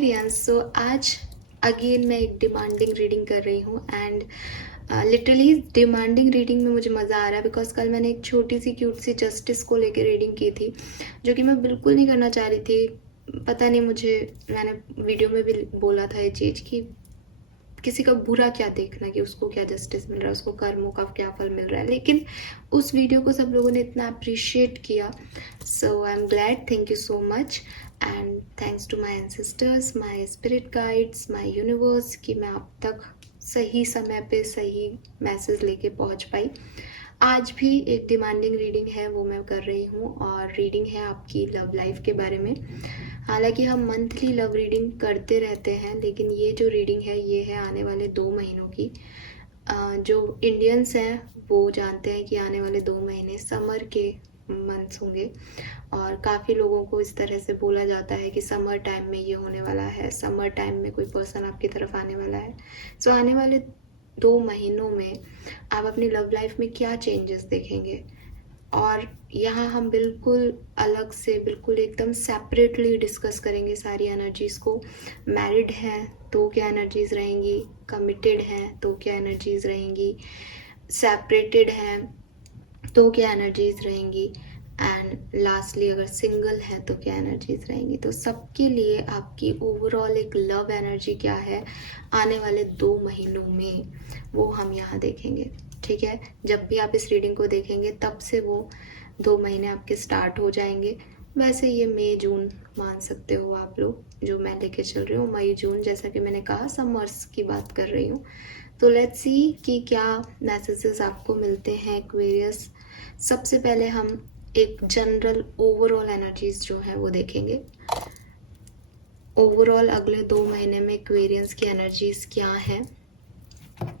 Aquarians. सो आज again मैं एक डिमांडिंग रीडिंग कर रही हूँ एंड लिटरली डिमांडिंग रीडिंग में मुझे मज़ा आ रहा है बिकॉज कल मैंने एक छोटी सी क्यूट सी जस्टिस को लेकर रीडिंग की थी जो कि मैं बिल्कुल नहीं करना चाह रही थी। पता नहीं, मैंने वीडियो में भी बोला था ये चीज़ कि किसी का बुरा क्या देखना कि उसको क्या जस्टिस मिल रहा है, उसको कर्मों का क्या फल मिल रहा है, लेकिन उस वीडियो को सब लोगों ने इतना अप्रिशिएट किया। So I am glad, thank you so much and thanks to my ancestors, my spirit guides, my universe कि मैं अब तक सही समय पे सही मैसेज लेके पहुंच पाई। आज भी एक डिमांडिंग रीडिंग है, वो मैं कर रही हूँ और रीडिंग है आपकी लव लाइफ के बारे में। हालांकि हम मंथली लव रीडिंग करते रहते हैं, लेकिन ये जो रीडिंग है ये है आने वाले 2 महीनों की। जो इंडियंस हैं वो जानते हैं कि आने वाले 2 महीने समर के मंथ्स होंगे और काफ़ी लोगों को इस तरह से बोला जाता है कि समर टाइम में ये होने वाला है, समर टाइम में कोई पर्सन आपकी तरफ आने वाला है। सो आने वाले 2 महीनों में आप अपनी लव लाइफ में क्या चेंजेस देखेंगे, और यहाँ हम बिल्कुल अलग से, बिल्कुल एकदम सेपरेटली डिस्कस करेंगे सारी एनर्जीज़ को। मैरिड हैं तो क्या एनर्जीज़ रहेंगी, कमिटेड हैं तो क्या एनर्जीज़ रहेंगी, सेपरेटेड हैं तो क्या एनर्जीज़ रहेंगी, एंड लास्टली अगर सिंगल है तो क्या एनर्जीज़ रहेंगी। तो सबके लिए आपकी ओवरऑल एक लव एनर्जी क्या है आने वाले 2 महीनों में, वो हम यहाँ देखेंगे। ठीक है, जब भी आप इस रीडिंग को देखेंगे तब से वो 2 महीने आपके स्टार्ट हो जाएंगे। वैसे ये मई जून मान सकते हो आप लोग, जो मैं लेके चल रही हूँ मई जून, जैसा कि मैंने कहा समर्स की बात कर रही हूँ। तो लेट्स सी कि क्या मैसेजेस आपको मिलते हैं एक्वेरियस। सबसे पहले हम एक जनरल ओवरऑल एनर्जीज जो है वो देखेंगे। ओवरऑल अगले 2 महीने में एक्वेरियंस की एनर्जीज क्या है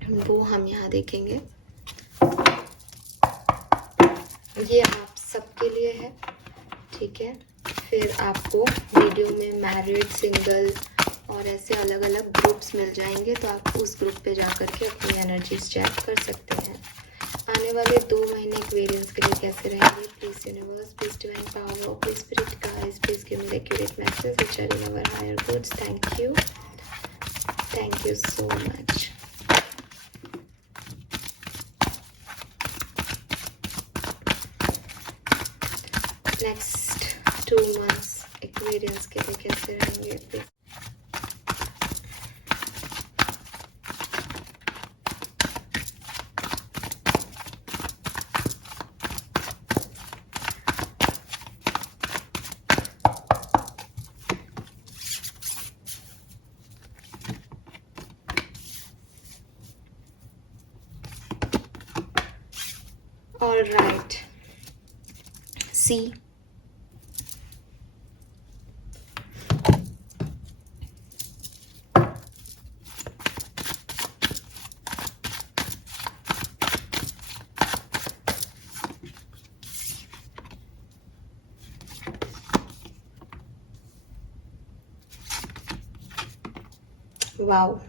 वो हम यहाँ देखेंगे। ये आप सबके लिए है, ठीक है। फिर आपको वीडियो में मैरिड, सिंगल और ऐसे अलग अलग ग्रुप्स मिल जाएंगे, तो आप उस ग्रुप पे जा कर के अपनी एनर्जीज चेक कर सकते हैं। आने वाले 2 महीने एक्वेरियंस के लिए कैसे रहेंगे। Please universe, please divine power, please spirit guides, please give me the accurate message which are in our higher goods. Thank you so much. Next 2 months Aquarians के लिए कैसे रहेंगे please. All right, see, wow.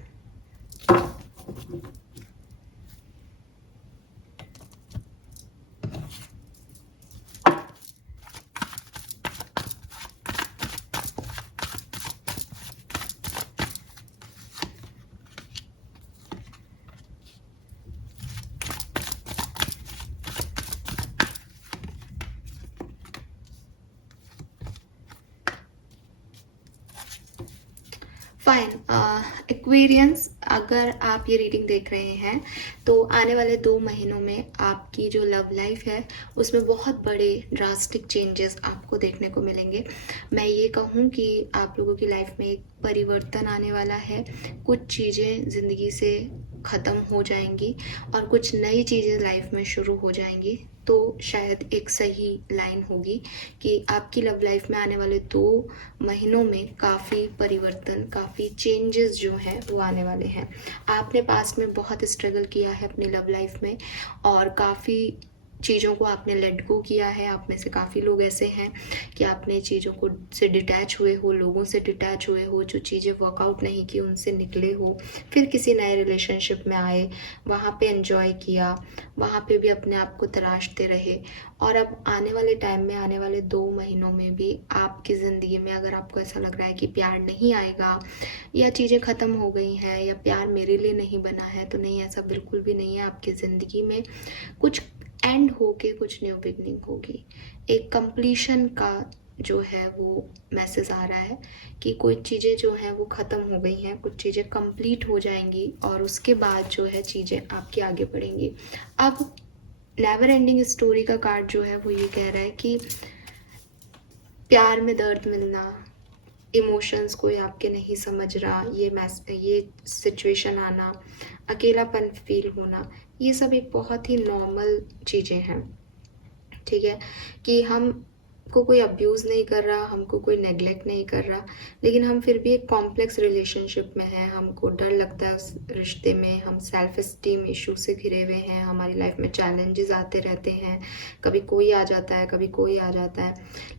Fine. Aquarians, अगर आप ये reading देख रहे हैं तो आने वाले 2 महीनों में आपकी जो लव लाइफ है उसमें बहुत बड़े ड्रास्टिक चेंजेस आपको देखने को मिलेंगे। मैं ये कहूँ कि आप लोगों की लाइफ में एक परिवर्तन आने वाला है। कुछ चीज़ें ज़िंदगी से ख़त्म हो जाएंगी और कुछ नई चीज़ें लाइफ में शुरू हो जाएंगी। तो शायद एक सही लाइन होगी कि आपकी लव लाइफ में आने वाले 2 महीनों में काफ़ी परिवर्तन, काफ़ी चेंजेस जो हैं वो आने वाले हैं। आपने पास्ट में बहुत स्ट्रगल किया है अपनी लव लाइफ में और काफ़ी चीज़ों को आपने लेट गो किया है। आप में से काफ़ी लोग ऐसे हैं कि आपने चीज़ों को से डिटैच हुए हो, लोगों से डिटैच हुए हो, जो चीज़ें वर्कआउट नहीं की उनसे निकले हो, फिर किसी नए रिलेशनशिप में आए, वहाँ पे एंजॉय किया, वहाँ पे भी अपने आप को तराशते रहे। और अब आने वाले टाइम में, आने वाले 2 महीनों में भी आपकी ज़िंदगी में अगर आपको ऐसा लग रहा है कि प्यार नहीं आएगा या चीज़ें ख़त्म हो गई हैं या प्यार मेरे लिए नहीं बना है, तो नहीं, ऐसा बिल्कुल भी नहीं है। आपकी ज़िंदगी में कुछ एंड होके कुछ न्यू बिगनिंग होगी। एक कंप्लीशन का जो है वो मैसेज आ रहा है कि कोई चीज़ें जो हैं वो ख़त्म हो गई हैं, कुछ चीज़ें कंप्लीट हो जाएंगी और उसके बाद जो है चीज़ें आपकी आगे बढ़ेंगी। अब नेवर एंडिंग स्टोरी का कार्ड जो है वो ये कह रहा है कि प्यार में दर्द मिलना, इमोशंस कोई आपके नहीं समझ रहा, ये सिचुएशन आना, अकेलापन फील होना, ये सब एक बहुत ही नॉर्मल चीज़ें हैं। ठीक है, कि हम को कोई अब्यूज़ नहीं कर रहा, हमको कोई नेग्लेक्ट नहीं कर रहा, लेकिन हम फिर भी एक कॉम्प्लेक्स रिलेशनशिप में हैं। हमको डर लगता है उस रिश्ते में, हम सेल्फ इस्टीम इशू से घिरे हुए हैं, हमारी लाइफ में चैलेंजेस आते रहते हैं, कभी कोई आ जाता है, कभी कोई आ जाता है।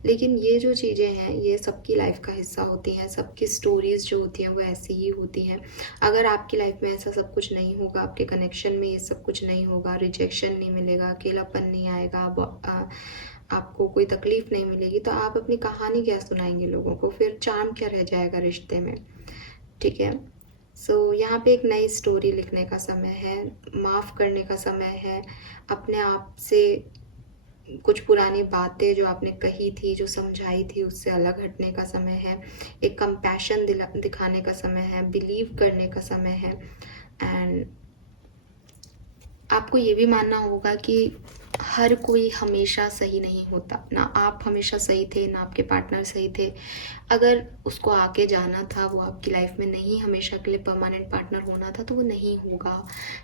लेकिन ये जो चीज़ें हैं ये सबकी लाइफ का हिस्सा होती हैं, सबकी स्टोरीज़ जो होती हैं वो ऐसी ही होती हैं। अगर आपकी लाइफ में ऐसा सब कुछ नहीं होगा, आपके कनेक्शन में ये सब कुछ नहीं होगा, रिजेक्शन नहीं मिलेगा, अकेलापन नहीं आएगा, आपको कोई तकलीफ नहीं मिलेगी, तो आप अपनी कहानी क्या सुनाएंगे लोगों को, फिर चार्म क्या रह जाएगा रिश्ते में। ठीक है, सो यहाँ पे एक नई स्टोरी लिखने का समय है, माफ़ करने का समय है, अपने आप से कुछ पुरानी बातें जो आपने कही थी, जो समझाई थी, उससे अलग हटने का समय है, एक कंपैशन दिखाने का समय है, बिलीव करने का समय है। एंड आपको ये भी मानना होगा कि हर कोई हमेशा सही नहीं होता, ना आप हमेशा सही थे, ना आपके पार्टनर सही थे। अगर उसको आगे जाना था, वो आपकी लाइफ में नहीं हमेशा के लिए परमानेंट पार्टनर होना था, तो वो नहीं होगा।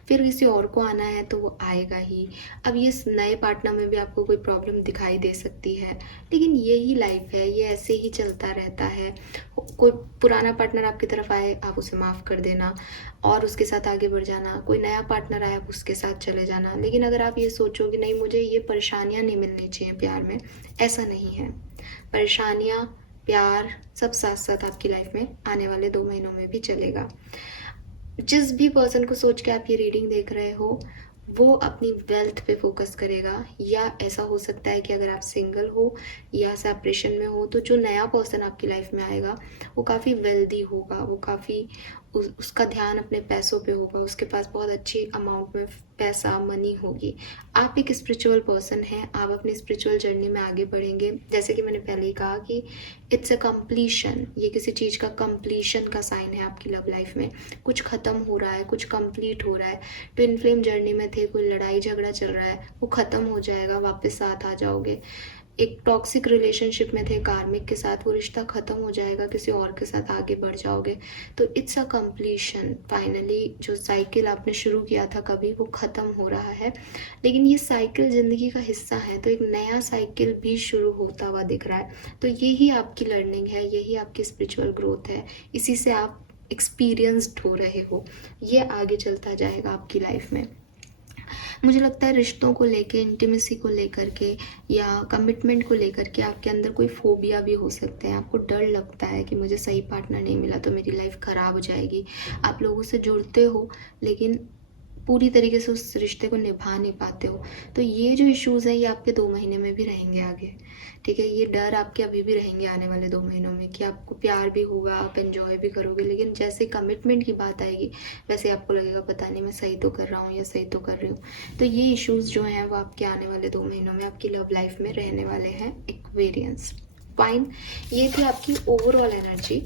फिर किसी और को आना है तो वो आएगा ही। अब ये नए पार्टनर में भी आपको कोई प्रॉब्लम दिखाई दे सकती है, लेकिन यही लाइफ है, ये ऐसे ही चलता रहता है। कोई पुराना पार्टनर आपकी तरफ आए, आप उसे माफ़ कर देना और उसके साथ आगे बढ़ जाना। कोई नया पार्टनर आया, आप उसके साथ चले जाना। लेकिन अगर आप ये सोचो कि नहीं, मुझे ये परेशानियाँ नहीं मिलनी चाहिए प्यार में, ऐसा नहीं है। परेशानियाँ, प्यार सब साथ साथ आपकी लाइफ में आने वाले 2 महीनों में भी चलेगा। जिस भी पर्सन को सोच के आप ये रीडिंग देख रहे हो, वो अपनी वेल्थ पे फोकस करेगा। या ऐसा हो सकता है कि अगर आप सिंगल हो या सेपरेशन में हो, तो जो नया पर्सन आपकी लाइफ में आएगा वो काफ़ी वेल्दी होगा, वो काफ़ी उसका ध्यान अपने पैसों पे होगा, उसके पास बहुत अच्छी अमाउंट में पैसा, मनी होगी। आप एक स्पिरिचुअल पर्सन हैं, आप अपनी स्पिरिचुअल जर्नी में आगे बढ़ेंगे। जैसे कि मैंने पहले ही कहा कि इट्स अ कंप्लीशन, ये किसी चीज़ का कंप्लीशन का साइन है आपकी लव लाइफ में। कुछ ख़त्म हो रहा है, कुछ कंप्लीट हो रहा है। ट्विन फ्लेम जर्नी में थे, कोई लड़ाई झगड़ा चल रहा है, वो ख़त्म हो जाएगा, वापस साथ आ जाओगे। एक टॉक्सिक रिलेशनशिप में थे कार्मिक के साथ, वो रिश्ता ख़त्म हो जाएगा, किसी और के साथ आगे बढ़ जाओगे। तो इट्स अ कंप्लीशन। फाइनली जो साइकिल आपने शुरू किया था कभी, वो ख़त्म हो रहा है। लेकिन ये साइकिल ज़िंदगी का हिस्सा है, तो एक नया साइकिल भी शुरू होता हुआ दिख रहा है। तो यही आपकी लर्निंग है, यही आपकी स्पिरिचुअल ग्रोथ है, इसी से आप एक्सपीरियंस्ड हो रहे हो। ये आगे चलता जाएगा आपकी लाइफ में। मुझे लगता है रिश्तों को लेके, इंटीमेसी को लेकर के या कमिटमेंट को लेकर के आपके अंदर कोई फोबिया भी हो सकते हैं। आपको डर लगता है कि मुझे सही पार्टनर नहीं मिला तो मेरी लाइफ ख़राब हो जाएगी। आप लोगों से जुड़ते हो लेकिन पूरी तरीके से उस रिश्ते को निभा नहीं पाते हो। तो ये जो इश्यूज़ हैं ये आपके 2 महीने में भी रहेंगे आगे। ठीक है, ये डर आपके अभी भी रहेंगे आने वाले 2 महीनों में कि आपको प्यार भी होगा, आप एंजॉय भी करोगे, लेकिन जैसे कमिटमेंट की बात आएगी वैसे आपको लगेगा पता नहीं मैं सही तो कर रहा हूँ या सही तो कर रही हूँ। तो ये इश्यूज़ जो हैं वो आपके आने वाले 2 महीनों में आपकी लव लाइफ में रहने वाले हैं। एक्वेरियंस, फाइन, ये थी आपकी ओवरऑल एनर्जी।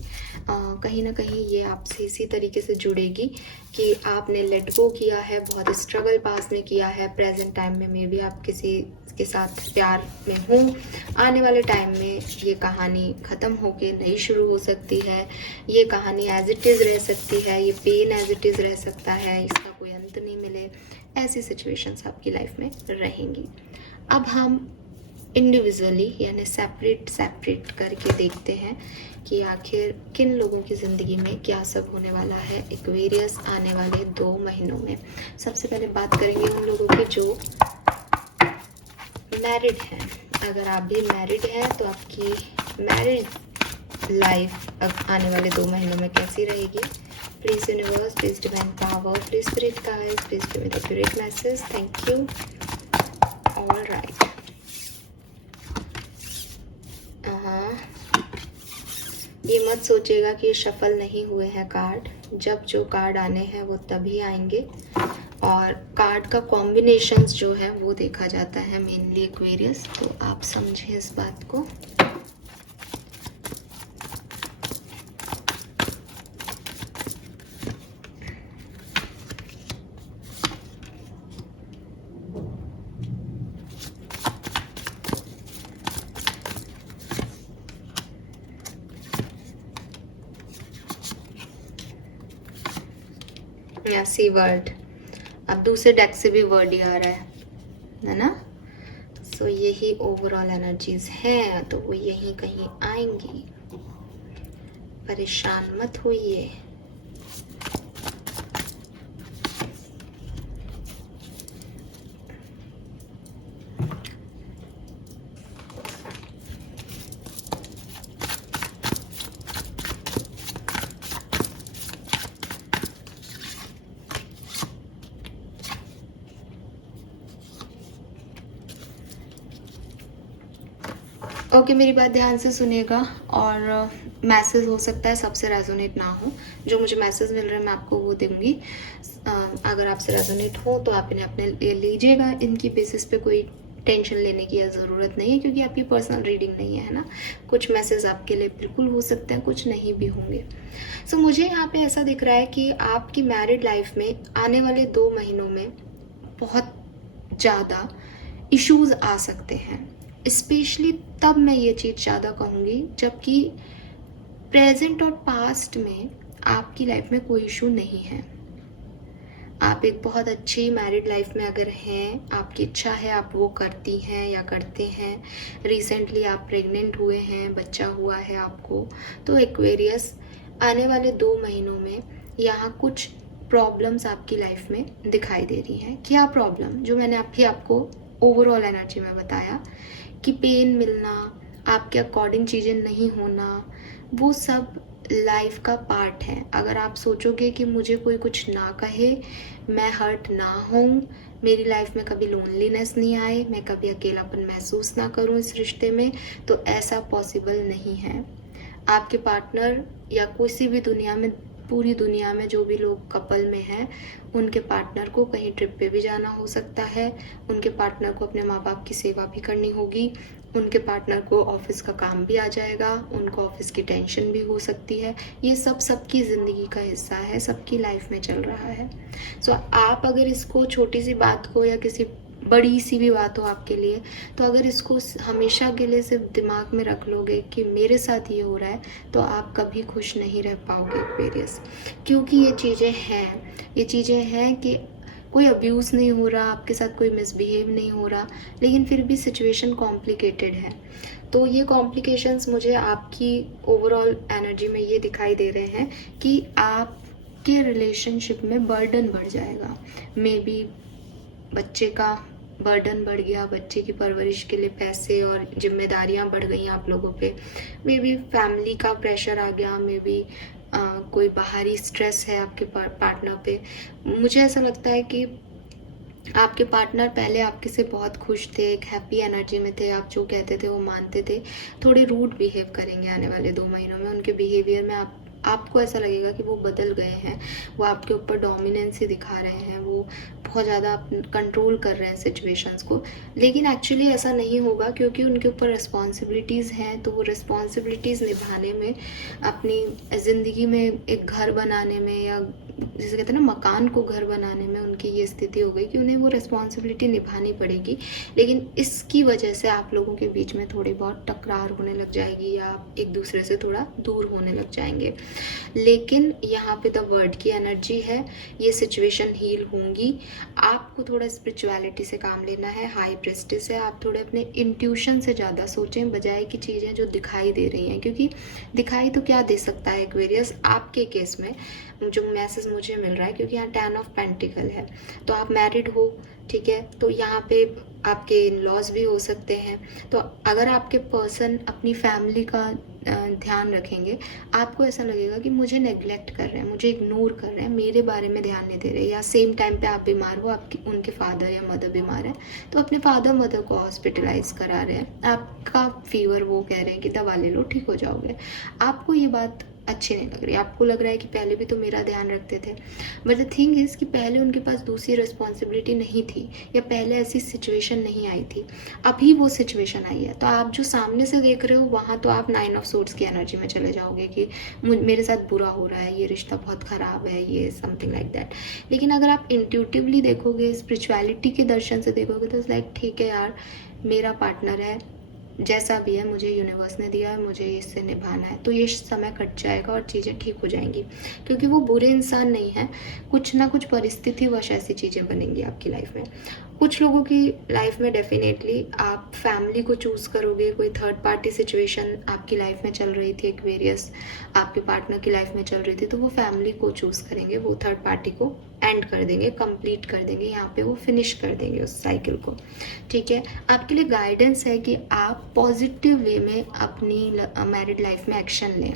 कहीं ना कहीं ये आपसे इसी तरीके से जुड़ेगी कि आपने लेट गो किया है, बहुत स्ट्रगल पास में किया है, प्रेजेंट टाइम में मे बी आप किसी के साथ प्यार में हूँ, आने वाले टाइम में ये कहानी ख़त्म होके नई शुरू हो सकती है। ये कहानी एज इट इज़ रह सकती है, ये पेन एज इट इज़ रह सकता है, इसका कोई अंत नहीं मिले, ऐसी सिचुएशंस आपकी लाइफ में रहेंगी। अब हम इंडिविजुअली यानी सेपरेट करके देखते हैं कि आखिर किन लोगों की ज़िंदगी में क्या सब होने वाला है एक्वेरियस आने वाले 2 महीनों में। सबसे पहले बात करेंगे उन लोगों की जो मैरिड हैं, अगर आप भी मैरिड हैं तो आपकी मैरिज लाइफ आने वाले 2 महीनों में कैसी रहेगी? Please universe, please divine power, please spirit guides, please give me the accurate message. Thank you. All right. ये मत सोचेगा कि ये शफल नहीं हुए हैं कार्ड। जब जो कार्ड आने हैं वो तभी आएंगे, और कार्ड का कॉम्बिनेशंस जो है वो देखा जाता है मेनली एक्वेरियस, तो आप समझें इस बात को। या सी वर्ड, अब दूसरे डेक से भी वर्ड ही आ रहा है ना? सो यही ओवरऑल एनर्जीज हैं, तो वो यहीं कहीं आएंगी, परेशान मत होइए। ओके, मेरी बात ध्यान से सुनिएगा, और मैसेज हो सकता है सबसे रेजोनेट ना हो। जो मुझे मैसेज मिल रहा है मैं आपको वो दूंगी। अगर आपसे रेजोनेट हो तो आप इन्हें अपने लिए लीजिएगा। इनकी बेसिस पे कोई टेंशन लेने की ज़रूरत नहीं है, क्योंकि आपकी पर्सनल रीडिंग नहीं है ना। कुछ मैसेज आपके लिए बिल्कुल हो सकते हैं, कुछ नहीं भी होंगे। सो मुझे यहाँ पे ऐसा दिख रहा है कि आपकी मैरिड लाइफ में आने वाले 2 महीनों में बहुत ज़्यादा इश्यूज आ सकते हैं। स्पेशली तब मैं ये चीज़ ज़्यादा कहूँगी जबकि प्रेजेंट और पास्ट में आपकी लाइफ में कोई इशू नहीं है। आप एक बहुत अच्छी मैरिड लाइफ में अगर हैं, आपकी इच्छा है, आप वो करती हैं या करते हैं, रिसेंटली आप प्रेग्नेंट हुए हैं, बच्चा हुआ है आपको, तो एक्वेरियस आने वाले 2 महीनों में यहाँ कुछ प्रॉब्लम्स आपकी लाइफ में दिखाई दे रही हैं। क्या प्रॉब्लम? जो मैंने आपको ओवरऑल एनर्जी में बताया कि पेन मिलना, आपके अकॉर्डिंग चीज़ें नहीं होना, वो सब लाइफ का पार्ट है। अगर आप सोचोगे कि मुझे कोई कुछ ना कहे, मैं हर्ट ना हूँ, मेरी लाइफ में कभी लोनलीनेस नहीं आए, मैं कभी अकेलापन महसूस ना करूँ इस रिश्ते में, तो ऐसा पॉसिबल नहीं है। आपके पार्टनर या किसी भी दुनिया में, पूरी दुनिया में जो भी लोग कपल में हैं, उनके पार्टनर को कहीं ट्रिप पे भी जाना हो सकता है, उनके पार्टनर को अपने माँ बाप की सेवा भी करनी होगी, उनके पार्टनर को ऑफिस का काम भी आ जाएगा, उनको ऑफिस की टेंशन भी हो सकती है। ये सब सबकी ज़िंदगी का हिस्सा है, सबकी लाइफ में चल रहा है। सो आप अगर इसको, छोटी सी बात को या किसी बड़ी सी भी बात हो आपके लिए, तो अगर इसको हमेशा के लिए सिर्फ दिमाग में रख लोगे कि मेरे साथ ये हो रहा है, तो आप कभी खुश नहीं रह पाओगे एक्वेरियस। क्योंकि ये चीज़ें हैं कि कोई अब्यूज़ नहीं हो रहा, आपके साथ कोई मिसबिहेव नहीं हो रहा, लेकिन फिर भी सिचुएशन कॉम्प्लिकेटेड है। तो ये कॉम्प्लिकेशंस मुझे आपकी ओवरऑल एनर्जी में ये दिखाई दे रहे हैं कि आपके रिलेशनशिप में बर्डन बढ़ जाएगा। मे बी बच्चे का बर्डन बढ़ गया, बच्चे की परवरिश के लिए पैसे और जिम्मेदारियां बढ़ गई आप लोगों पे, मे बी फैमिली का प्रेशर आ गया, मे बी कोई बाहरी स्ट्रेस है आपके पार्टनर पे। मुझे ऐसा लगता है कि आपके पार्टनर पहले आपके से बहुत खुश थे, एक हैप्पी एनर्जी में थे, आप जो कहते थे वो मानते थे। थोड़े रूड बिहेव करेंगे आने वाले 2 महीनों में। उनके बिहेवियर में आपको ऐसा लगेगा कि वो बदल गए हैं, वो आपके ऊपर डोमिनेंसी दिखा रहे हैं, वो बहुत ज़्यादा कंट्रोल कर रहे हैं सिचुएशंस को। लेकिन एक्चुअली ऐसा नहीं होगा, क्योंकि उनके ऊपर रिस्पॉन्सिबिलिटीज़ हैं, तो वो रिस्पॉन्सिबिलिटीज़ निभाने में, अपनी ज़िंदगी में एक घर बनाने में, या जिसे कहते हैं ना मकान को घर बनाने में, उनकी ये स्थिति हो गई कि उन्हें वो रिस्पॉन्सिबिलिटी निभानी पड़ेगी। लेकिन इसकी वजह से आप लोगों के बीच में थोड़ी बहुत टकरार होने लग जाएगी, या आप एक दूसरे से थोड़ा दूर होने लग जाएंगे। लेकिन यहाँ पे द वर्ड की एनर्जी है, ये सिचुएशन हील होंगी। आपको थोड़ा स्पिरिचुअलिटी से काम लेना है, हाई प्रेस्टिस है, आप थोड़े अपने इंट्यूशन से ज़्यादा सोचें बजाय कि चीज़ें जो दिखाई दे रही हैं, क्योंकि दिखाई तो क्या दे सकता है एक्वेरियस। आपके केस में जो मैसेज मैसेज मुझे मिल रहा है, क्योंकि यहाँ 10 ऑफ पेंटिकल है। तो आप मैरिड हो, ठीक है, तो यहाँ पे आपके इन लॉज भी हो सकते हैं। तो अगर आपके पर्सन अपनी फैमिली का ध्यान रखेंगे, आपको ऐसा लगेगा कि मुझे नेग्लेक्ट कर रहे हैं, मुझे इग्नोर कर रहे हैं, मेरे बारे में ध्यान नहीं दे रहे। या सेम टाइम पे आप बीमार हो, आपकी उनके फादर या मदर बीमार है, तो अपने फादर मदर को हॉस्पिटलाइज करा रहे हैं। आपका फीवर वो कह रहे हैं कि दवा ले लो ठीक हो जाओगे। आपको ये बात अच्छी नहीं लग रही, आपको लग रहा है कि पहले भी तो मेरा ध्यान रखते थे। बट द थिंग इज़ कि पहले उनके पास दूसरी रिस्पॉन्सिबिलिटी नहीं थी, या पहले ऐसी सिचुएशन नहीं आई थी, अभी वो सिचुएशन आई है। तो आप जो सामने से देख रहे हो वहाँ तो आप 9 ऑफ सोर्ड्स की एनर्जी में चले जाओगे कि मेरे साथ बुरा हो रहा है, ये रिश्ता बहुत ख़राब है, ये समथिंग लाइक दैट। लेकिन अगर आप इंट्यूटिवली देखोगे, स्पिरिचुअलिटी के दर्शन से देखोगे, तो लाइक ठीक है यार, मेरा पार्टनर है, जैसा भी है मुझे यूनिवर्स ने दिया है, मुझे इससे निभाना है। तो ये समय कट जाएगा और चीज़ें ठीक हो जाएंगी, क्योंकि वो बुरे इंसान नहीं है। कुछ ना कुछ परिस्थितिवश ऐसी चीज़ें बनेंगी आपकी लाइफ में। कुछ लोगों की लाइफ में डेफिनेटली आप फैमिली को चूज़ करोगे। कोई थर्ड पार्टी सिचुएशन आपकी लाइफ में चल रही थी, एक्वेरियस आपके पार्टनर की लाइफ में चल रही थी, तो वो फैमिली को चूज़ करेंगे, वो थर्ड पार्टी को एंड कर देंगे, कंप्लीट कर देंगे, यहाँ पे वो फिनिश कर देंगे उस साइकिल को, ठीक है। आपके लिए गाइडेंस है कि आप पॉजिटिव वे में अपनी मैरिड लाइफ में एक्शन लें,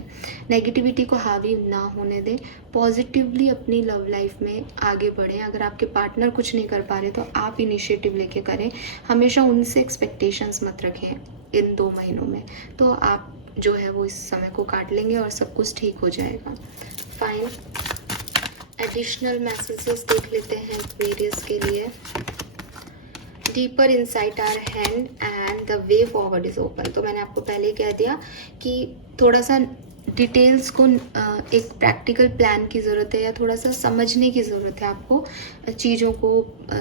नेगेटिविटी को हावी ना होने दें, पॉजिटिवली अपनी लव लाइफ में आगे बढ़ें। अगर आपके पार्टनर कुछ नहीं कर पा रहे तो आप इनिशिएटिव लेके करें। हमेशा उनसे एक्सपेक्टेशंस मत रखें इन 2 महीनों में, तो आप जो है वो इस समय को काट लेंगे और सब कुछ ठीक हो जाएगा। फाइन, एडिशनल मैसेजेस देख लेते हैं एक्वेरियस के लिए। Deeper insight our hand and the way forward is open. तो मैंने आपको पहले कह दिया कि थोड़ा सा डिटेल्स को एक प्रैक्टिकल प्लान की ज़रूरत है, या थोड़ा सा समझने की ज़रूरत है आपको चीज़ों को,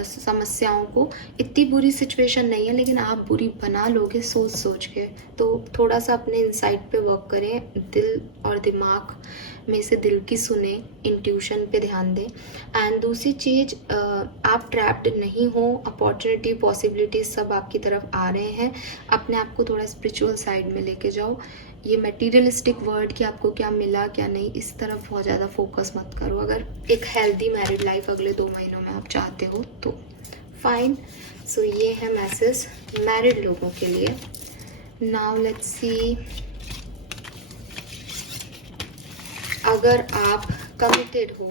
समस्याओं को। इतनी बुरी सिचुएशन नहीं है, लेकिन आप बुरी बना लोगे सोच सोच के। तो थोड़ा सा अपने इंसाइट पे वर्क करें, दिल और दिमाग में से दिल की सुने, इंट्यूशन पे ध्यान दें। एंड दूसरी चीज़, आप ट्रैप्ड नहीं हो, अपॉर्चुनिटी पॉसिबिलिटीज सब आपकी तरफ आ रहे हैं। अपने आप को थोड़ा स्पिरिचुअल साइड में लेके जाओ। ये मटेरियलिस्टिक वर्ड कि आपको क्या मिला क्या नहीं, इस तरफ बहुत ज़्यादा फोकस मत करो, अगर एक हेल्दी मैरिड लाइफ अगले 2 महीनों में आप चाहते हो तो। फाइन, सो ये है मैसेज मैरिड लोगों के लिए। नाउ लेट्स सी, अगर आप कमिटेड हो,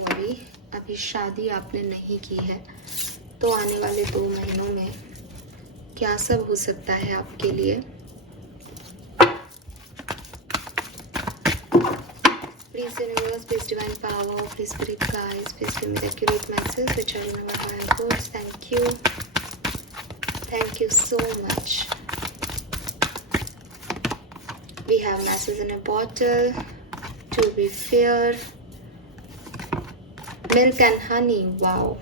अभी शादी आपने नहीं की है, तो आने वाले 2 महीनों में क्या सब हो सकता है आपके लिए। Please universe, please divine power, please spirit guides, please give me the accurate message which are in our higher course. Thank you. Thank you so much. We have message in a bottle, to be fair, milk and honey. Wow.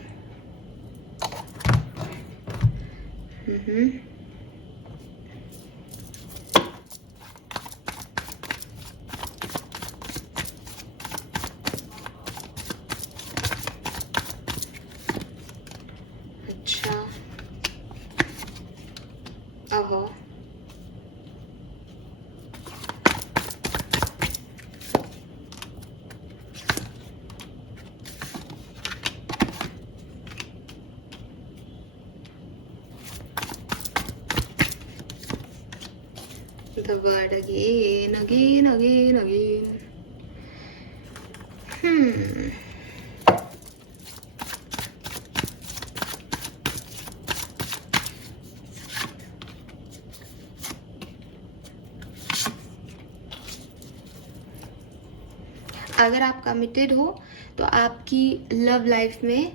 अच्छा, अहो, the word again. अगर आप committed हो तो आपकी love life में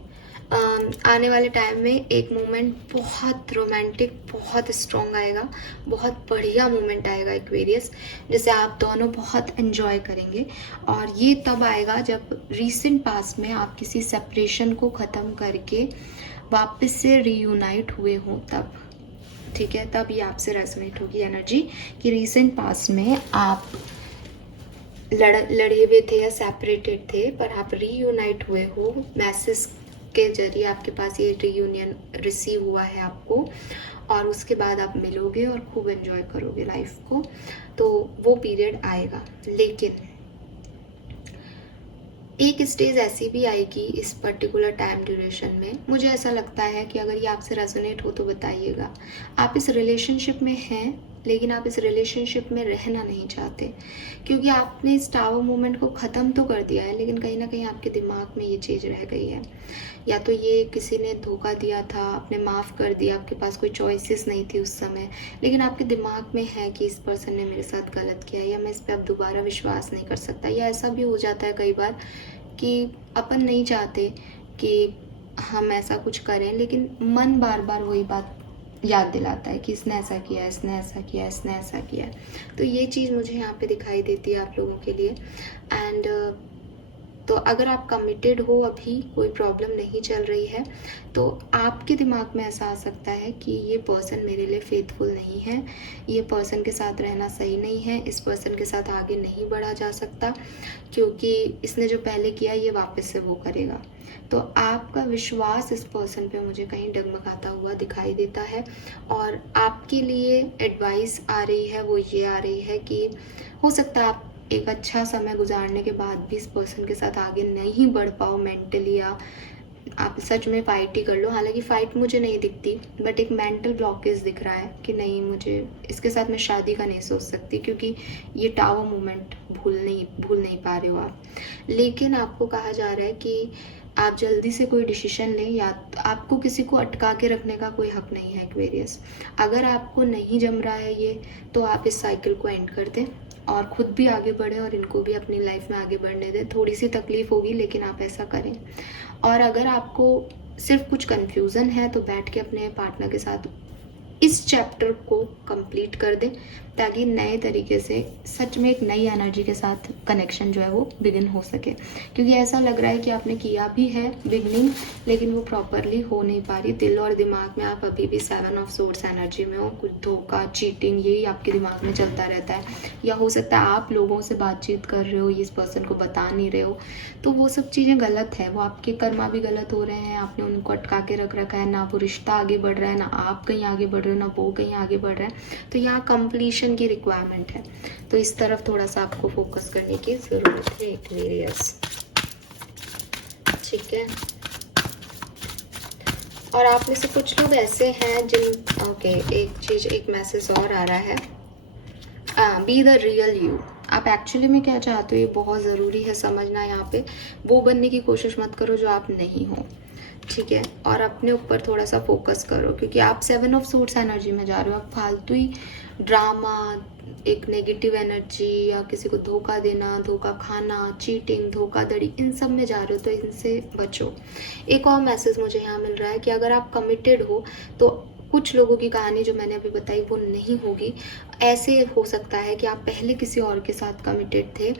आने वाले टाइम में एक मोमेंट बहुत रोमांटिक, बहुत स्ट्रॉन्ग आएगा, बहुत बढ़िया मोमेंट आएगा एक्वेरियस, जिसे आप दोनों बहुत एंजॉय करेंगे। और ये तब आएगा जब रीसेंट पास्ट में आप किसी सेपरेशन को ख़त्म करके वापस से रीयूनाइट हुए हों तब, ठीक है, तब ये आपसे रेजोनेट होगी एनर्जी कि रीसेंट पास्ट में आप लड़े हुए थे या सेपरेटेड थे, पर आप रीयूनाइट हुए हो। मैसेज के जरिए आपके पास ये रीयूनियन रिसीव हुआ है आपको, और उसके बाद आप मिलोगे और खूब एंजॉय करोगे लाइफ को। तो वो पीरियड आएगा, लेकिन एक स्टेज ऐसी भी आएगी इस पर्टिकुलर टाइम ड्यूरेशन में, मुझे ऐसा लगता है कि अगर ये आपसे रेजोनेट हो तो बताइएगा। आप इस रिलेशनशिप में हैं, लेकिन आप इस रिलेशनशिप में रहना नहीं चाहते, क्योंकि आपने इस टावर मूवमेंट को ख़त्म तो कर दिया है, लेकिन कहीं ना कहीं आपके दिमाग में ये चीज़ रह गई है। या तो ये किसी ने धोखा दिया था, आपने माफ़ कर दिया, आपके पास कोई चॉइसेस नहीं थी उस समय, लेकिन आपके दिमाग में है कि इस पर्सन ने मेरे साथ गलत किया, या मैं इस पर अब दोबारा विश्वास नहीं कर सकता। या ऐसा भी हो जाता है कई बार कि अपन नहीं चाहते कि हम ऐसा कुछ करें, लेकिन मन बार बार वही बात याद दिलाता है कि इसने ऐसा किया, इसने ऐसा किया, इसने ऐसा किया। तो ये चीज़ मुझे यहाँ पे दिखाई देती है आप लोगों के लिए। एंड तो अगर आप कमिटेड हो, अभी कोई प्रॉब्लम नहीं चल रही है, तो आपके दिमाग में ऐसा आ सकता है कि ये पर्सन मेरे लिए फेथफुल नहीं है, ये पर्सन के साथ रहना सही नहीं है, इस पर्सन के साथ आगे नहीं बढ़ा जा सकता, क्योंकि इसने जो पहले किया ये वापस से वो करेगा। तो आपका विश्वास इस पर्सन पे मुझे कहीं डगमगाता हुआ दिखाई देता है। और आपके लिए एडवाइस आ रही है वो ये आ रही है कि हो सकता है आप एक अच्छा समय गुजारने के बाद भी इस पर्सन के साथ आगे नहीं बढ़ पाओ मेंटली, या आप सच में फाइट ही कर लो। हालांकि फाइट मुझे नहीं दिखती, बट एक मेंटल ब्लॉकेज दिख रहा है कि नहीं, मुझे इसके साथ मैं शादी का नहीं सोच सकती, क्योंकि ये टावर मोमेंट भूल नहीं पा रहे हो आप। लेकिन आपको कहा जा रहा है कि आप जल्दी से कोई डिसीजन लें, या आपको किसी को अटका के रखने का कोई हक नहीं है एक्वेरियस। अगर आपको नहीं जम रहा है ये, तो आप इस साइकिल को एंड कर दें और खुद भी आगे बढ़ें और इनको भी अपनी लाइफ में आगे बढ़ने दें। थोड़ी सी तकलीफ होगी, लेकिन आप ऐसा करें। और अगर आपको सिर्फ कुछ कन्फ्यूज़न है, तो बैठ के अपने पार्टनर के साथ इस चैप्टर को कंप्लीट कर दें, ताकि नए तरीके से सच में एक नई एनर्जी के साथ कनेक्शन जो है वो बिगिन हो सके। क्योंकि ऐसा लग रहा है कि आपने किया भी है बिगनिंग, लेकिन वो प्रॉपरली हो नहीं पा रही। दिल और दिमाग में आप अभी भी 7 ऑफ सोर्स एनर्जी में हो, कुछ धोखा, चीटिंग, यही आपके दिमाग में चलता रहता है। या हो सकता है आप लोगों से बातचीत कर रहे हो, इस पर्सन को बता नहीं रहे हो, तो वो सब चीज़ें गलत है। वो आपके कर्मा भी गलत हो रहे हैं, आपने उनको अटका के रख रखा है, ना वो रिश्ता आगे बढ़ रहा है, ना आप कहीं आगे बढ़ रहे हो, ना वो कहीं आगे बढ़ रहा है। तो यहाँ कंप्लीशन की रिक्वायरमेंट है, तो इस तरफ थोड़ा सा आपको फोकस करने की ज़रूरत है एक्वेरियस, ठीक है। और आप में से कुछ लोग ऐसे हैं जिन एक मैसेज और आ रहा है, बी द रियल यू। आप एक्चुअली में क्या चाहते हो, ये बहुत ज़रूरी है समझना। यहाँ पे वो बनने की कोशिश मत करो जो आप नहीं हो, ठीक है। और अपने ऊपर थोड़ा सा फोकस करो, क्योंकि आप 7 ऑफ सोर्स एनर्जी में जा रहे हो। आप फालतू ही ड्रामा, एक नेगेटिव एनर्जी, या किसी को धोखा देना, धोखा खाना, चीटिंग, धोखाधड़ी, इन सब में जा रहे हो, तो इनसे बचो। एक और मैसेज मुझे यहाँ मिल रहा है कि अगर आप कमिटेड हो, तो कुछ लोगों की कहानी जो मैंने अभी बताई वो नहीं होगी। ऐसे हो सकता है कि आप पहले किसी और के साथ कमिटेड थे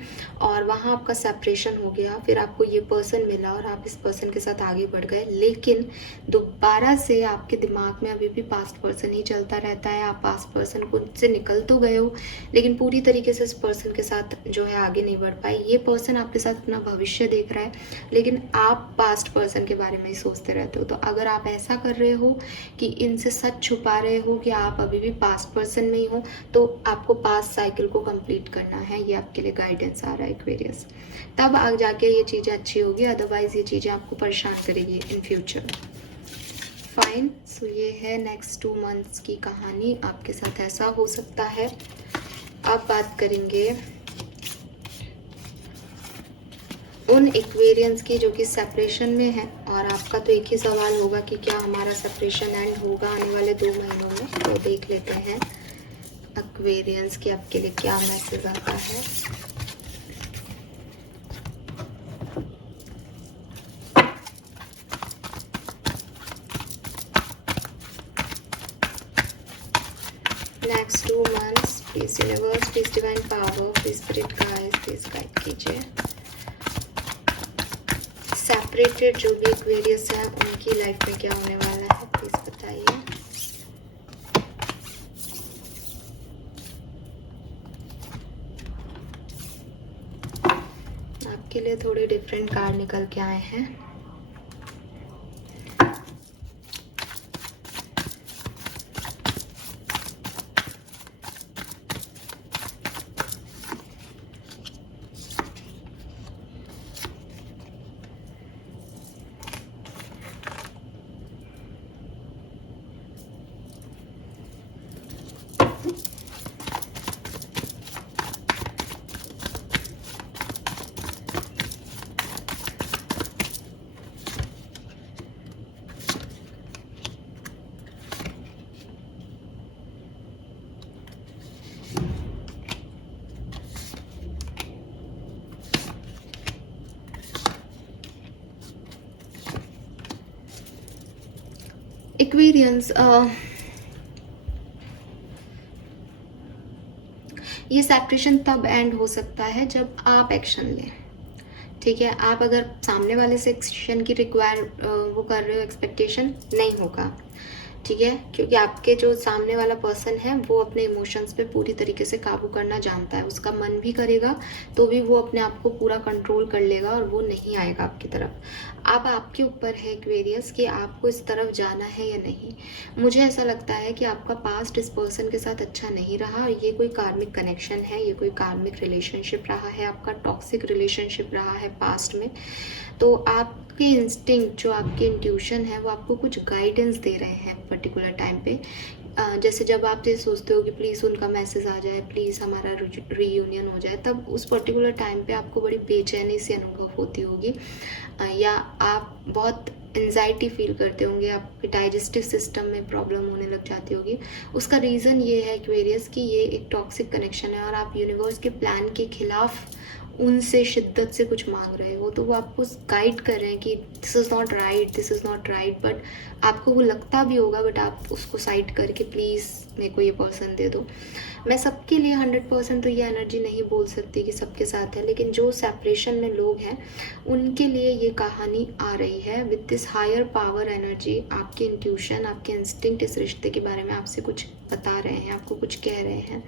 और वहाँ आपका सेपरेशन हो गया, फिर आपको ये पर्सन मिला और आप इस पर्सन के साथ आगे बढ़ गए, लेकिन दोबारा से आपके दिमाग में अभी भी पास्ट पर्सन ही चलता रहता है। आप पास्ट पर्सन को से निकल तो गए हो, लेकिन पूरी तरीके से इस पर्सन के साथ जो है आगे नहीं बढ़ पाए। ये पर्सन आपके साथ अपना भविष्य देख रहा है, लेकिन आप पास्ट पर्सन के बारे में ही सोचते रहते हो। तो अगर आप ऐसा कर रहे हो कि इनसे सच छुपा रहे हो कि आप अभी भी पास्ट पर्सन में ही हो, तो आपको पास्ट साइकिल को कंप्लीट करना है। ये आपके लिए गाइडेंस आ रहा है एक्वेरियस, तब आगे जाके ये चीज़ें अच्छी होगी, अदरवाइज ये चीज़ें आपको परेशान करेगी इन फ्यूचर। फाइन, सो ये है नेक्स्ट 2 मंथ्स की कहानी, आपके साथ ऐसा हो सकता है। अब बात करेंगे उन एक्वेरियंस की जो कि सेपरेशन में है, और आपका तो एक ही सवाल होगा कि क्या हमारा सेपरेशन एंड होगा आने वाले 2 महीनों में। तो देख लेते हैं एक्वेरियंस की आपके लिए क्या मैसेज आता है। Next 2 months, please universe, please divine power, please spirit guides, please guide कीजिए। सेपरेटेड जो भी एक्वेरियस है उनकी लाइफ में क्या होने वाला है, प्लीज बताइए। आपके लिए थोड़े डिफरेंट कार्ड निकल के आए हैं। एक्वेरियंस, ये सेपरेशन तब एंड हो सकता है जब आप एक्शन लें, ठीक है। आप अगर सामने वाले से एक्शन की वो कर रहे हो, एक्सपेक्टेशन नहीं होगा, ठीक है, क्योंकि आपके जो सामने वाला पर्सन है वो अपने इमोशंस पे पूरी तरीके से काबू करना जानता है। उसका मन भी करेगा तो भी वो अपने आप को पूरा कंट्रोल कर लेगा और वो नहीं आएगा आपकी तरफ। अब आपके ऊपर है एक्वेरियस कि आपको इस तरफ जाना है या नहीं। मुझे ऐसा लगता है कि आपका पास्ट इस पर्सन के साथ अच्छा नहीं रहा और ये कोई कार्मिक कनेक्शन है, ये कोई कार्मिक रिलेशनशिप रहा है, आपका टॉक्सिक रिलेशनशिप रहा है पास्ट में। तो आपके इंस्टिंक्ट, जो आपके इंट्यूशन है, वो आपको कुछ गाइडेंस दे रहे हैं पर्टिकुलर टाइम पे। जैसे जब आप ये सोचते हो कि प्लीज़ उनका मैसेज आ जाए, प्लीज़ हमारा रीयूनियन हो जाए, तब उस पर्टिकुलर टाइम पे आपको बड़ी बेचैनी सी अनुभव होती होगी, या आप बहुत एंजाइटी फील करते होंगे, आपके डाइजेस्टिव सिस्टम में प्रॉब्लम होने लग जाती होगी। उसका रीज़न ये है एक्वेरियस कि ये एक टॉक्सिक कनेक्शन है और आप यूनिवर्स के प्लान के खिलाफ उनसे शिद्दत से कुछ मांग रहे हो। तो वो आपको गाइड कर रहे हैं कि this is not right, this is not right, but आपको वो लगता भी होगा, बट आप उसको साइड करके प्लीज़ मेरे को ये पर्सन दे दो। मैं सबके लिए 100% तो ये एनर्जी नहीं बोल सकती कि सबके साथ है, लेकिन जो सेपरेशन में लोग हैं उनके लिए ये कहानी आ रही है with this higher power energy. आपके इंट्यूशन, आपके इंस्टिंक्ट इस रिश्ते के बारे में आपसे कुछ बता रहे हैं, आपको कुछ कह रहे हैं।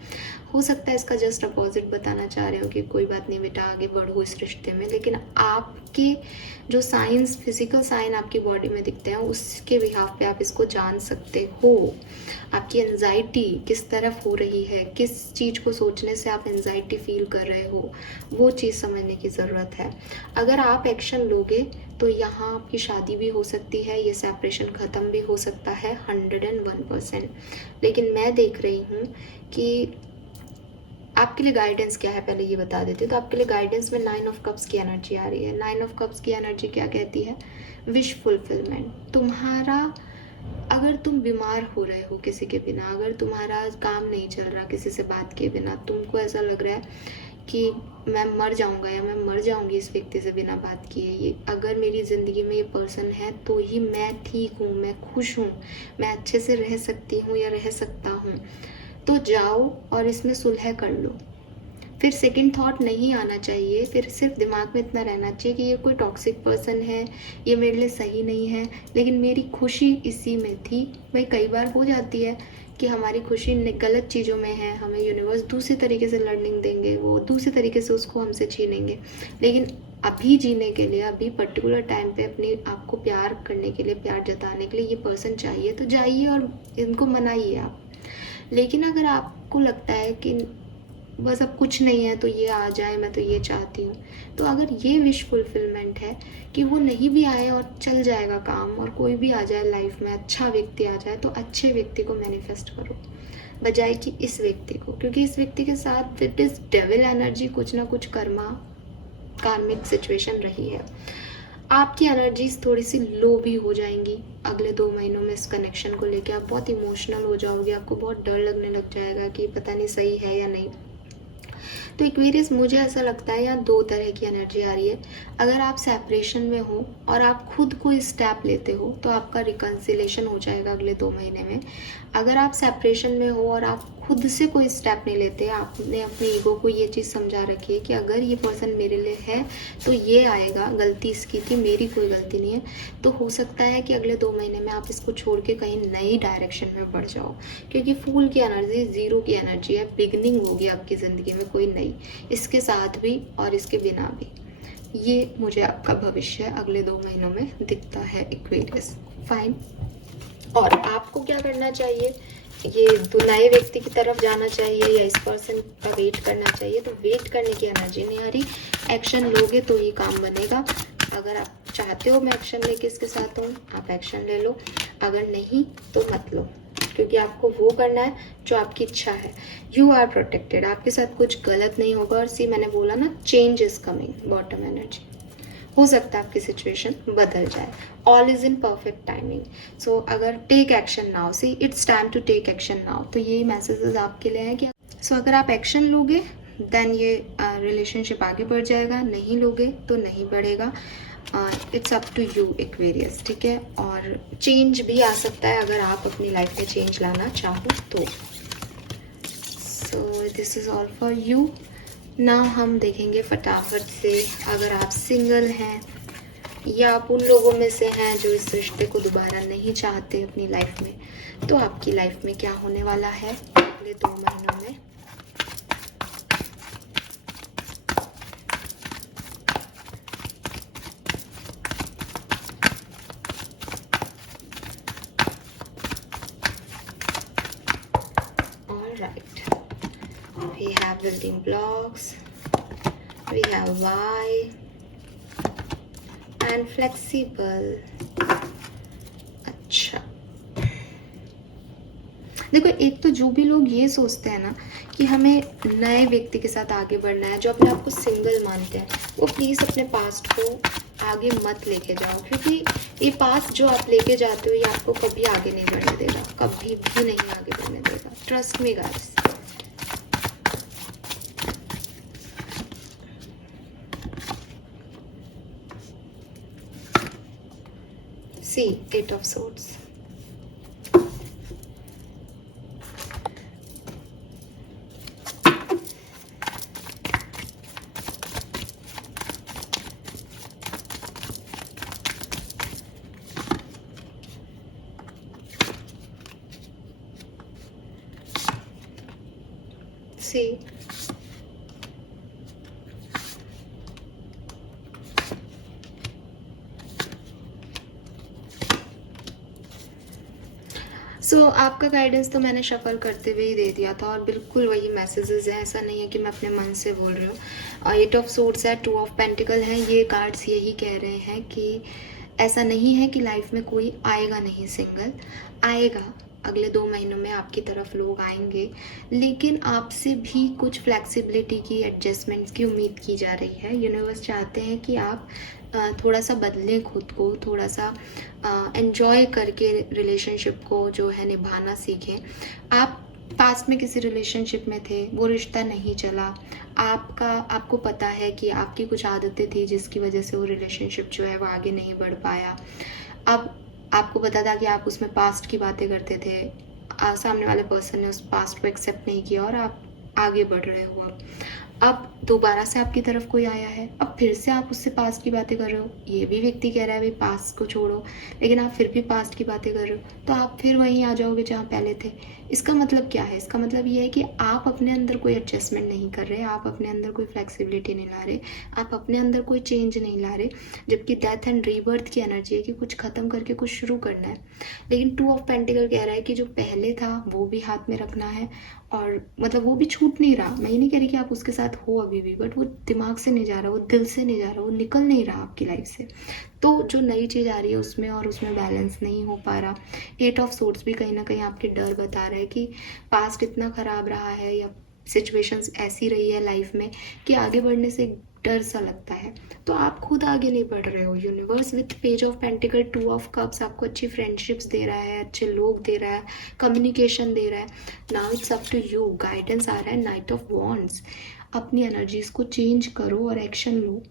हो सकता है इसका जस्ट अपोजिट बताना चाह रहे हो कि कोई बात नहीं बेटा, आगे बढ़ो इस रिश्ते में, लेकिन आपके जो साइंस, फिजिकल साइन आपकी बॉडी में दिखते हैं, उसके बिहाफ पे आप इसको जान सकते हो। आपकी एंजाइटी किस तरफ हो रही है, किस चीज़ को सोचने से आप एंजाइटी फील कर रहे हो, वो चीज़ समझने की ज़रूरत है। अगर आप एक्शन लोगे तो यहाँ आपकी शादी भी हो सकती है, ये सेपरेशन ख़त्म भी हो सकता है 101%। लेकिन मैं देख रही हूँ कि आपके लिए गाइडेंस क्या है, पहले ये बता देते। तो आपके लिए गाइडेंस में 9 ऑफ कप्स की एनर्जी आ रही है। 9 ऑफ कप्स की एनर्जी क्या कहती है? Wish fulfilment. तुम्हारा, अगर तुम बीमार हो रहे हो किसी के बिना, अगर तुम्हारा काम नहीं चल रहा किसी से बात किए बिना, तुमको ऐसा लग रहा है कि मैं मर जाऊंगा या मैं मर जाऊंगी इस व्यक्ति से बिना बात किए, ये अगर मेरी ज़िंदगी में ये पर्सन है तो ही मैं ठीक हूँ, मैं खुश हूँ, मैं अच्छे से रह सकती हूँ या रह सकता हूँ, तो जाओ और इसमें सुलह कर लो। फिर सेकंड थॉट नहीं आना चाहिए, फिर सिर्फ दिमाग में इतना रहना चाहिए कि ये कोई टॉक्सिक पर्सन है, ये मेरे लिए सही नहीं है, लेकिन मेरी खुशी इसी में थी। भाई कई बार हो जाती है कि हमारी खुशी गलत चीज़ों में है, हमें यूनिवर्स दूसरी तरीके से लर्निंग देंगे, वो दूसरी तरीके से उसको हमसे छीनेंगे, लेकिन अभी जीने के लिए, अभी पर्टिकुलर टाइम पे अपने आप को प्यार करने के लिए, प्यार जताने के लिए ये पर्सन चाहिए, तो जाइए और इनको मनाइए आप। लेकिन अगर आपको लगता है कि बस अब कुछ नहीं है तो ये आ जाए, मैं तो ये चाहती हूँ, तो अगर ये विश फुलफिलमेंट है कि वो नहीं भी आए और चल जाएगा काम, और कोई भी आ जाए लाइफ में, अच्छा व्यक्ति आ जाए, तो अच्छे व्यक्ति को मैनिफेस्ट करो बजाय कि इस व्यक्ति को, क्योंकि इस व्यक्ति के साथ इट इज़ डेविल एनर्जी, कुछ ना कुछ कार्मिक सिचुएशन रही है। आपकी एनर्जीज थोड़ी सी लो भी हो जाएंगी अगले 2 महीनों में इस कनेक्शन को लेके। आप बहुत इमोशनल हो जाओगे, आपको बहुत डर लगने लग जाएगा कि पता नहीं सही है या नहीं। तो एक्वेरियस, मुझे ऐसा लगता है यहाँ 2 तरह की एनर्जी आ रही है। अगर आप सेपरेशन में हो और आप खुद को स्टेप लेते हो तो आपका रिकन्सिलेशन हो जाएगा अगले 2 महीने में। अगर आप सेपरेशन में हो और आप खुद से कोई स्टेप नहीं लेते, आपने अपने ईगो को ये चीज़ समझा रखी है कि अगर ये पर्सन मेरे लिए है तो ये आएगा, गलती इसकी थी, मेरी कोई गलती नहीं है, तो हो सकता है कि अगले 2 महीने में आप इसको छोड़ के कहीं नई डायरेक्शन में बढ़ जाओ, क्योंकि फूल की एनर्जी ज़ीरो की एनर्जी है, बिगनिंग होगी आपकी ज़िंदगी में कोई नई, इसके साथ भी और इसके बिना भी। ये मुझे आपका भविष्य अगले 2 महीनों में दिखता है एक्वेरियस। फाइन। और आपको क्या करना चाहिए? ये नए व्यक्ति की तरफ जाना चाहिए या इस पर्सन का वेट करना चाहिए? तो वेट करने की एनर्जी नहीं आ रही, एक्शन लोगे तो ही काम बनेगा। अगर आप चाहते हो मैं एक्शन लेके इसके साथ हूँ, आप एक्शन ले लो, अगर नहीं तो मत लो, क्योंकि आपको वो करना है जो आपकी इच्छा है। यू आर प्रोटेक्टेड, आपके साथ कुछ गलत नहीं होगा। और सी, मैंने बोला ना, change is coming, bottom energy, हो सकता है आपकी सिचुएशन बदल जाए। All is in perfect timing. So अगर take action now, see it's time to take action now, तो ये मैसेजेस आपके लिए हैं कि अगर आप एक्शन लोगे देन ये रिलेशनशिप आगे बढ़ जाएगा, नहीं लोगे तो नहीं बढ़ेगा। It's up to you Aquarius, ठीक है। और चेंज भी आ सकता है अगर आप अपनी लाइफ में चेंज लाना चाहो तो। So this is all for you. ना हम देखेंगे फटाफट से, अगर आप सिंगल हैं या आप उन लोगों में से हैं जो इस रिश्ते को दोबारा नहीं चाहते अपनी लाइफ में, तो आपकी लाइफ में क्या होने वाला है अगले 2 महीनों में। We have building blocks, we have why and flexible। अच्छा, देखो, एक तो जो भी लोग ये सोचते हैं ना कि हमें नए व्यक्ति के साथ आगे बढ़ना है, जो अपने आप को सिंगल मानते हैं, वो प्लीज़ अपने पास्ट को आगे मत लेके जाओ, क्योंकि ये पास्ट जो आप लेके जाते हो ये आपको कभी आगे नहीं बढ़ने देगा, कभी भी नहीं आगे बढ़ने देगा। Trust me guys. See, 8 of Swords. See, आपका गाइडेंस तो मैंने शफल करते हुए ही दे दिया था और बिल्कुल वही मैसेजेस हैं, ऐसा नहीं है कि मैं अपने मन से बोल रही हूँ। 8 ऑफ सूट्स है, 2 ऑफ पेंटिकल है, ये कार्ड्स यही कह रहे हैं कि ऐसा नहीं है कि लाइफ में कोई आएगा नहीं सिंगल, आएगा। अगले 2 महीनों में आपकी तरफ लोग आएंगे, लेकिन आपसे भी कुछ फ्लेक्सिबिलिटी की, एडजस्टमेंट्स की उम्मीद की जा रही है। यूनिवर्स चाहते हैं कि आप थोड़ा सा बदलें खुद को, थोड़ा सा एंजॉय करके रिलेशनशिप को जो है निभाना सीखें। आप पास्ट में किसी रिलेशनशिप में थे, वो रिश्ता नहीं चला, आपको पता है कि आपकी कुछ आदतें थी जिसकी वजह से वो रिलेशनशिप जो है वो आगे नहीं बढ़ पाया। अब आपको पता था कि आप उसमें पास्ट की बातें करते थे, सामने वाले पर्सन ने उस पास्ट को एक्सेप्ट नहीं किया और आप आगे बढ़ रहे हो। अब दोबारा से आपकी तरफ कोई आया है, अब फिर से आप उससे पास्ट की बातें कर रहे हो। ये भी व्यक्ति कह रहा है भाई पास्ट को छोड़ो, लेकिन आप फिर भी पास्ट की बातें कर रहे हो, तो आप फिर वहीं आ जाओगे जहाँ पहले थे। इसका मतलब क्या है? इसका मतलब ये है कि आप अपने अंदर कोई एडजस्टमेंट नहीं कर रहे, आप अपने अंदर कोई फ्लेक्सिबिलिटी नहीं ला रहे, आप अपने अंदर कोई चेंज नहीं ला रहे, जबकि डेथ एंड रीबर्थ की एनर्जी है कि कुछ ख़त्म करके कुछ शुरू करना है। लेकिन 2 ऑफ पेंटिकल कह रहा है कि जो पहले था वो भी हाथ में रखना है, और मतलब वो भी छूट नहीं रहा। मैं ये नहीं कह रही कि आप उसके साथ हो अभी भी, बट वो दिमाग से नहीं जा रहा, वो दिल से नहीं जा रहा, वो निकल नहीं रहा आपकी लाइफ से। तो जो नई चीज़ आ रही है उसमें और उसमें बैलेंस नहीं हो पा रहा। 8 ऑफ सोर्ड्स भी कहीं ना कहीं आपके डर बता रहा है कि पास्ट इतना ख़राब रहा है या सिचुएशंस ऐसी रही है लाइफ में कि आगे बढ़ने से डर सा लगता है, तो आप खुद आगे नहीं बढ़ रहे हो। Universe with page of pentacle, 2 of cups आपको अच्छी फ्रेंडशिप्स दे रहा है, अच्छे लोग दे रहा है, कम्युनिकेशन दे रहा है। Now it's up to you. Guidance आ रहा है नाइट ऑफ वॉन्ड्स। अपनी एनर्जीज को चेंज करो और एक्शन लो,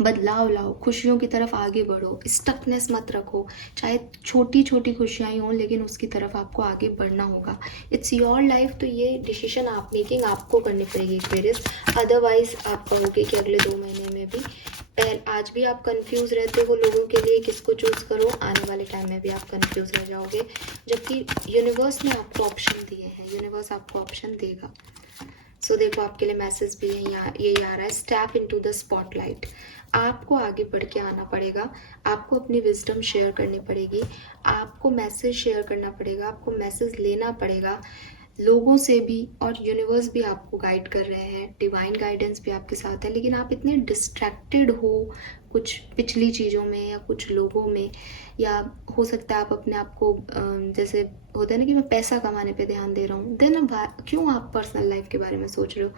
बदलाव लाओ, खुशियों की तरफ आगे बढ़ो, स्टकनेस मत रखो। चाहे छोटी छोटी खुशियाँ ही हों, लेकिन उसकी तरफ आपको आगे बढ़ना होगा। इट्स योर लाइफ, तो ये डिसीजन आप मेकिंग आपको करनी पड़ेगी एक्वेरियस। अदरवाइज आप कहोगे कि अगले 2 महीने में भी आज भी आप कंफ्यूज रहते हो लोगों के लिए किसको चूज़ करो, आने वाले टाइम में भी आप कंफ्यूज रह जाओगे, जबकि यूनिवर्स ने आपको ऑप्शन दिए हैं, यूनिवर्स आपको ऑप्शन देगा। सो देखो, आपके लिए मैसेज भी है यहाँ, ये आ रहा है स्टेप इनटू द स्पॉटलाइट। आपको आगे बढ़ के आना पड़ेगा, आपको अपनी विजडम शेयर करनी पड़ेगी, आपको मैसेज शेयर करना पड़ेगा, आपको मैसेज लेना पड़ेगा लोगों से भी, और यूनिवर्स भी आपको गाइड कर रहे हैं, डिवाइन गाइडेंस भी आपके साथ है। लेकिन आप इतने डिस्ट्रैक्टेड हो कुछ पिछली चीज़ों में या कुछ लोगों में, या हो सकता है आप अपने आप को जैसे होता है ना कि मैं पैसा कमाने पे ध्यान दे रहा हूँ, देन क्यों आप पर्सनल लाइफ के बारे में सोच रहे हो?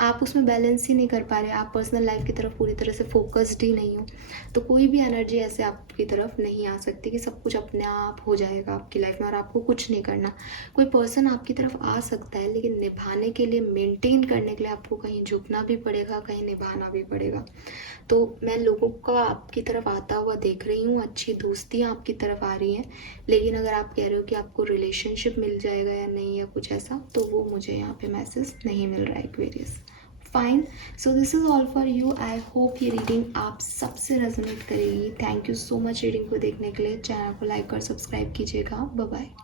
आप उसमें बैलेंस ही नहीं कर पा रहे, आप पर्सनल लाइफ की तरफ पूरी तरह से फोकस्ड ही नहीं हो, तो कोई भी एनर्जी ऐसे आपकी तरफ नहीं आ सकती कि सब कुछ अपने आप हो जाएगा आपकी लाइफ में और आपको कुछ नहीं करना। कोई पर्सन आपकी तरफ आ सकता है, लेकिन निभाने के लिए, मेंटेन करने के लिए आपको कहीं झुकना भी पड़ेगा, कहीं निभाना भी पड़ेगा। तो मैं लोगों का आपकी तरफ आता हुआ देख रही हूँ, अच्छी दोस्तियाँ आपकी तरफ आ रही हैं, लेकिन अगर आप कह रहे हो कि आपको रिलेशनशिप मिल जाएगा या नहीं या कुछ ऐसा, तो वो मुझे यहाँ पे मैसेज नहीं मिल रहा है Aquarius. Fine, so this is all for you. I hope ये रीडिंग आप सबसे रेजोनेट करेगी। Thank you so much reading को देखने के लिए। चैनल को लाइक और सब्सक्राइब कीजिएगा। Bye bye.